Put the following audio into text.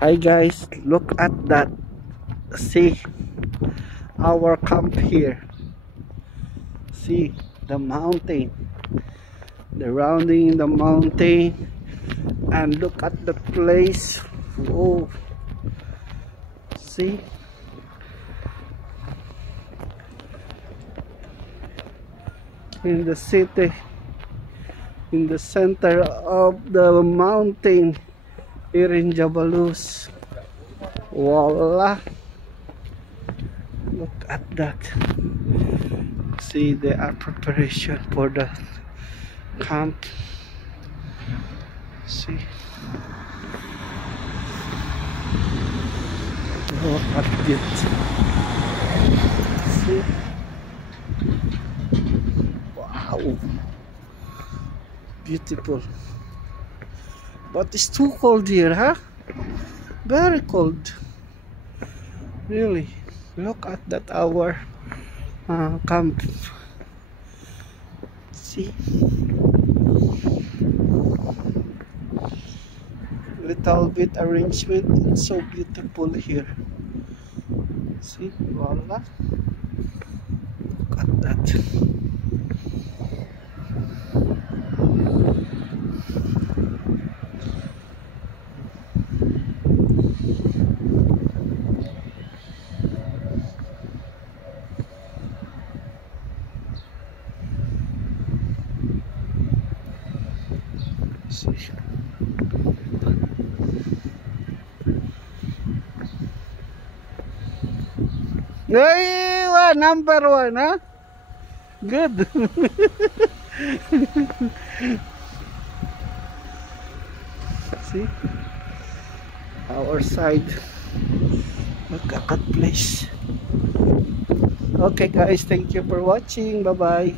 Hi guys, look at that. See our camp here. See the mountain, the rounding in the mountain, and look at the place. Whoa, see, in the city, in the center of the mountain here in Jabalus. Voila, look at that. See, they are preparation for the camp. See, look at it. See, wow, beautiful. But it's too cold here, huh? Very cold. Really, look at that our camp. See, little bit arrangement. It's so beautiful here. See, voila, look at that. See. Hey, number one, huh? Good. See, our side. Look at that place. Okay guys, thank you for watching. Bye bye.